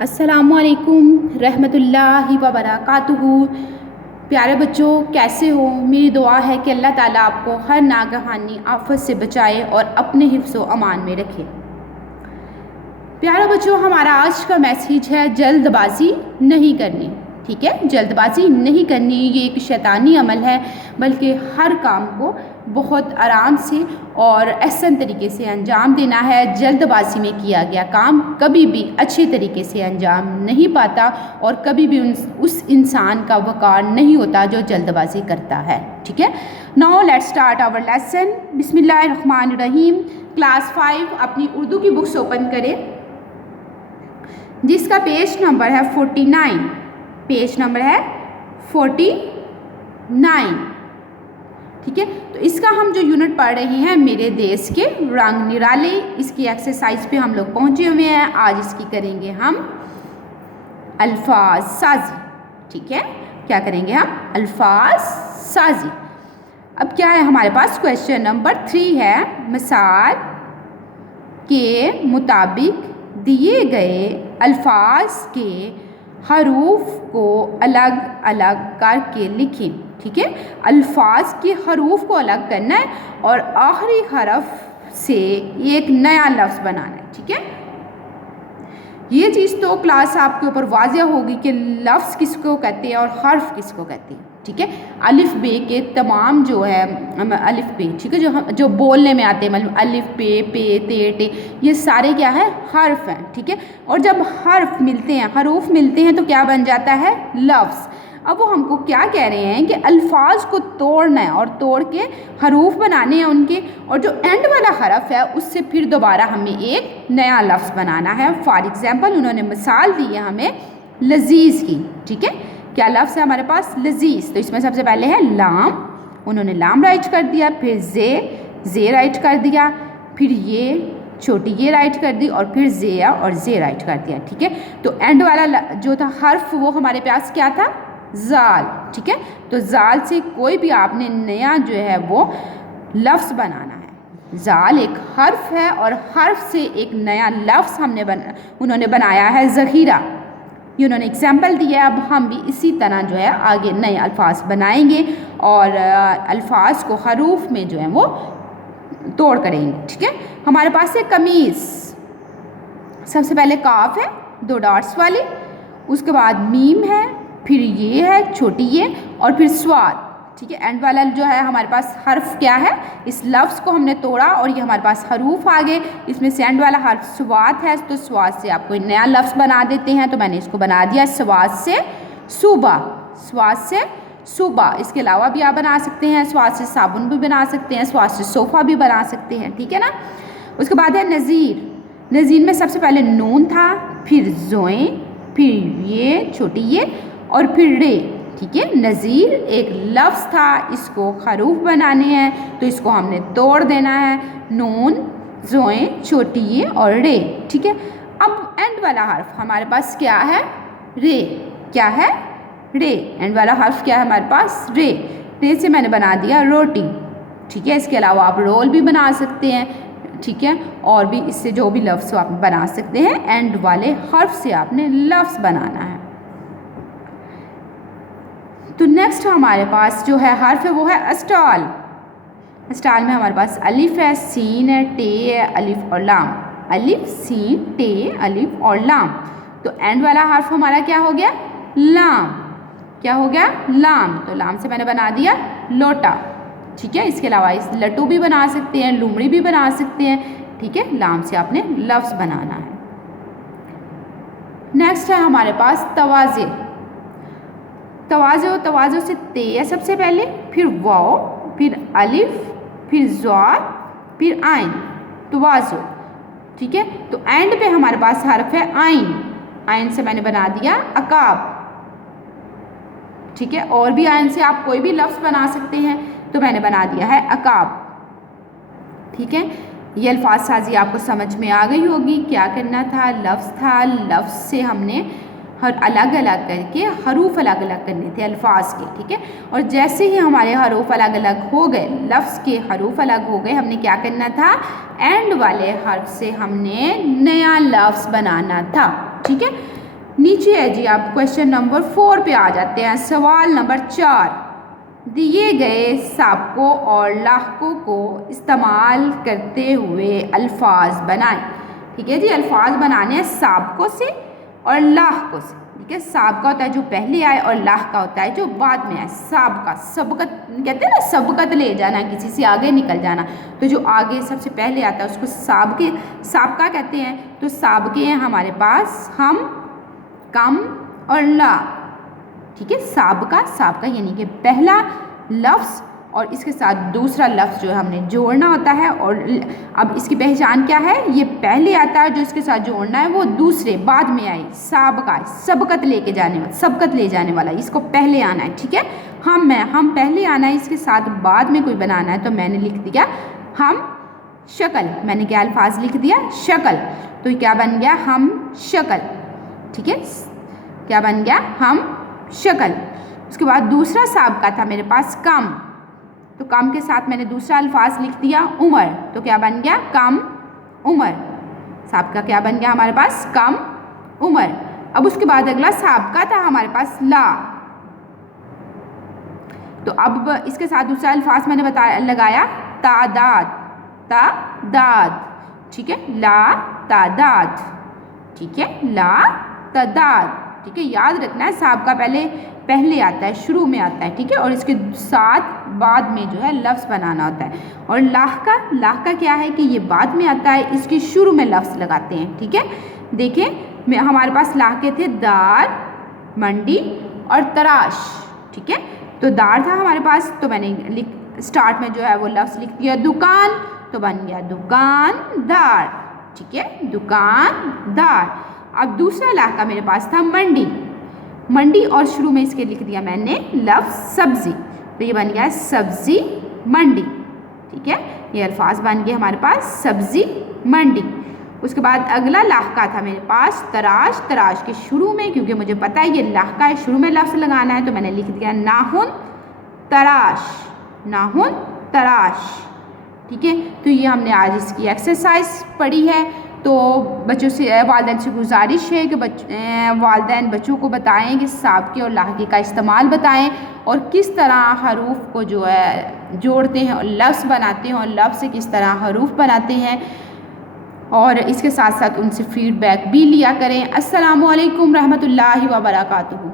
अस्सलामुअलैकुम रहमतुल्लाहि व बरकातुहू। प्यारे बच्चों, कैसे हो? मेरी दुआ है कि अल्लाह ताला आपको हर नागहानी आफत से बचाए और अपने हिफ्ज़ व अमान में रखे। प्यारे बच्चों, हमारा आज का मैसेज है जल्दबाजी नहीं करनी। ठीक है, जल्दबाजी नहीं करनी, ये एक शैतानी अमल है, बल्कि हर काम को बहुत आराम से और एहसन तरीके से अंजाम देना है। जल्दबाजी में किया गया काम कभी भी अच्छे तरीके से अंजाम नहीं पाता और कभी भी उस इंसान का वक़ार नहीं होता जो जल्दबाजी करता है। ठीक है, now let's start our lesson. बिस्मिल्लाहिर्रहमानिर्रहीम। क्लास 5 अपनी उर्दू की बुक्स ओपन करें, जिसका पेज नंबर है 49। पेज नंबर है 49। ठीक है, तो इसका हम जो यूनिट पढ़ रहे हैं मेरे देश के रंग निराले, इसकी एक्सरसाइज पे हम लोग पहुंचे हुए हैं। आज इसकी करेंगे हम अल्फाज साजी। ठीक है, क्या करेंगे हम? अल्फाज साजी। अब क्या है हमारे पास? क्वेश्चन नंबर 3 है, मिसाल के मुताबिक दिए गए अल्फाज के हरूफ को अलग अलग करके लिखें। ठीक है, अल्फाज के हरूफ को अलग करना है और आखिरी हरफ से एक नया लफ्ज़ बनाना है। ठीक है, ये चीज़ तो क्लास आपके ऊपर वाज़ेह होगी कि लफ्ज़ किसको कहते हैं और हर्फ किसको कहते हैं। ठीक है, अलिफ बे के तमाम जो है अलिफ बे, ठीक है, जो बोलने में आते हैं, मतलब अलिफ बे, पे, ते, टे, ये सारे क्या है? हर्फ हैं। ठीक है, और जब हर्फ मिलते हैं, हरूफ मिलते हैं, तो क्या बन जाता है? लफ्ज़। अब वो हमको क्या कह रहे हैं कि अल्फाज को तोड़ना है और तोड़ के हरूफ बनाने हैं उनके, और जो एंड वाला हरफ है उससे फिर दोबारा हमें एक नया लफ्ज़ बनाना है। फॉर एग्ज़ाम्पल उन्होंने मिसाल दी है हमें लजीज़ की। ठीक है, क्या लफ्ज़ है हमारे पास? लजीज़। तो इसमें सबसे पहले है लाम, उन्होंने लाम राइट कर दिया, फिर जे राइट कर दिया, फिर ये छोटी ये राइट कर दी, और फिर ज़ेया और जे राइट कर दिया। ठीक है, तो एंड वाला जो था हर्फ वो हमारे पास क्या था? जाल। ठीक है, तो जाल से कोई भी आपने नया जो है वो लफ्ज़ बनाना है। जाल एक हर्फ है और हर्फ से एक नया लफ्ज़ उन्होंने बनाया है ज़ख़ीरा। ये उन्होंने एग्जाम्पल दिया है। अब हम भी इसी तरह जो है आगे नए अल्फाज बनाएंगे और अल्फाज को हरूफ में जो है वो तोड़ करेंगे। ठीक है, हमारे पास है कमीज़। सबसे पहले काफ है 2 डॉट्स वाली, उसके बाद मीम है, फिर ये है छोटी ये, और फिर स्वाद। ठीक है, एंड वाला जो है हमारे पास हर्फ क्या है? इस लफ्ज़ को हमने तोड़ा और ये हमारे पास हरूफ आ गए। इसमें से एंड वाला हर्फ स्वाद है, तो स्वाद से आप कोई नया लफ्ज़ बना देते हैं। तो मैंने इसको बना दिया स्वाद से सुबह। स्वाद से सुबह। इसके अलावा भी आप बना सकते हैं, स्वाद से साबुन भी बना सकते हैं, स्वाद से सोफ़ा भी बना सकते हैं। ठीक है ना। उसके बाद है नज़ीर। नज़ीर में सबसे पहले नून था, फिर जोएं, फिर ये छोटी ये, और फिर रे। ठीक है, नज़ीर एक लफ्ज़ था, इसको हरूफ बनाने हैं तो इसको हमने तोड़ देना है। नून, जोएं, छोटी ये और रे। ठीक है, अब एंड वाला हर्फ हमारे पास क्या है? रे। क्या है? रे। एंड वाला हर्फ क्या है हमारे पास? रे। रे से मैंने बना दिया रोटी। ठीक है, इसके अलावा आप रोल भी बना सकते हैं। ठीक है, और भी इससे जो भी लफ्ज़ आप बना सकते हैं, एंड वाले हर्फ से आपने लफ्ज़ बनाना है। तो नेक्स्ट हमारे पास जो है हर्फ है वो है अस्टाल। अस्टाल में हमारे पास अलिफ है, सीन है, टे है, अलिफ और लाम। अलिफ, सीन, टे, अलिफ और लाम। तो एंड वाला हर्फ हमारा क्या हो गया? लाम। क्या हो गया? लाम। तो लाम से मैंने बना दिया लोटा। ठीक है, इसके अलावा इस लट्टू भी बना सकते हैं, लुमड़ी भी बना सकते हैं। ठीक है, लाम से आपने लफ्ज़ बनाना है। नेक्स्ट है हमारे पास तवाज़े। तवाज़ो, तवाज़ो से ते है सबसे पहले, फिर वाओ, फिर अलिफ, फिर ज़ाद, फिर आइन। तवाज़ो। ठीक है, तो एंड पे हमारे पास हर्फ है आइन। आइन से मैंने बना दिया अकाब। ठीक है, और भी आइन से आप कोई भी लफ्ज़ बना सकते हैं, तो मैंने बना दिया है अकाब। ठीक है, ये अल्फाज साजी आपको समझ में आ गई होगी। क्या करना था? लफ्ज़ था, लफ्ज़ से हमने हर अलग अलग करके हरूफ अलग अलग करने थे अल्फाज के। ठीक है, और जैसे ही हमारे हरूफ अलग अलग हो गए, लफ्ज़ के हरूफ अलग हो गए, हमने क्या करना था? एंड वाले हर्फ से हमने नया लफ्ज़ बनाना था। ठीक है, नीचे है जी, आप क्वेश्चन नंबर 4 पे आ जाते हैं। सवाल नंबर 4, दिए गए साबकों और लाहकों को इस्तेमाल करते हुए अल्फाज बनाएं। ठीक है जी, अल्फाज बनाने हैं साबकों से और लाहकों से। ठीक है, साबका होता है जो पहले आए और लाहका होता है जो बाद में आए। साबका सबकत कहते हैं ना, सबकत ले जाना, किसी से आगे निकल जाना। तो जो आगे सबसे पहले आता है उसको साबका कहते हैं। तो साबके हैं हमारे पास हम, कम और ला। ठीक है, साबका यानी कि पहला लफ्ज़ और इसके साथ दूसरा लफ्ज़ जो है हमने जोड़ना होता है। और अब इसकी पहचान क्या है, ये पहले आता है, जो इसके साथ जोड़ना है वो दूसरे बाद में आए। साबका सबकत लेके जाने वाला, सबकत ले जाने वाला, इसको पहले आना है। ठीक है, हम पहले आना है, इसके साथ बाद में कोई बनाना है। तो मैंने लिख दिया हम शक्ल। मैंने क्या अल्फाज लिख दिया, शक्ल। तो क्या बन गया, हम शक्ल। ठीक है, क्या बन गया, हम शक्ल। उसके बाद दूसरा साबका था मेरे पास कम। तो कम के साथ मैंने दूसरा अल्फाज लिख दिया उमर। तो क्या बन गया, कम उमर। साबका क्या बन गया हमारे पास, कम उमर। अब उसके बाद अगला साबका था हमारे पास ला। तो अब इसके साथ दूसरा अल्फाज मैंने लगाया तादाद, तादाद। ठीक है, ला तादाद। ठीक है, ला तादाद। ठीक है, याद रखना है साबका पहले आता है, शुरू में आता है। ठीक है, और इसके साथ बाद में जो है लफ्ज़ बनाना होता है। और लाहका क्या है कि ये बाद में आता है, इसके शुरू में लफ्ज़ लगाते हैं। ठीक है, देखें हमारे पास लाहके थे दार, मंडी और तराश। ठीक है, तो दार था हमारे पास, तो मैंने स्टार्ट में जो है वो लफ्ज़ लिख दिया दुकान। तो बन गया दुकानदार। ठीक है, दुकानदार। अब दूसरा लाहका मेरे पास था मंडी और शुरू में इसके लिख दिया मैंने लफ्ज़ सब्ज़ी। तो ये बन गया सब्ज़ी मंडी। ठीक है, ये अल्फाज बन गए हमारे पास सब्ज़ी मंडी। उसके बाद अगला लाहका था मेरे पास तराश के शुरू में, क्योंकि मुझे पता है ये लाहका है, शुरू में लफ्ज़ लगाना है। तो मैंने लिख दिया नाहुन तराश। ठीक है, तो ये हमने आज इसकी एक्सरसाइज पढ़ी है। तो बच्चों से, वालिदैन से गुजारिश है कि वालिदैन बच्चों को बताएं कि साबके और लाहके का इस्तेमाल बताएं और किस तरह हरूफ को जो है जोड़ते हैं और लफ्ज़ बनाते हैं और लफ्ज़ से किस तरह हरूफ बनाते हैं। और इसके साथ साथ उनसे फ़ीडबैक भी लिया करें। अस्सलामु अलैकुम रहमतुल्लाहि व बरकातुहू।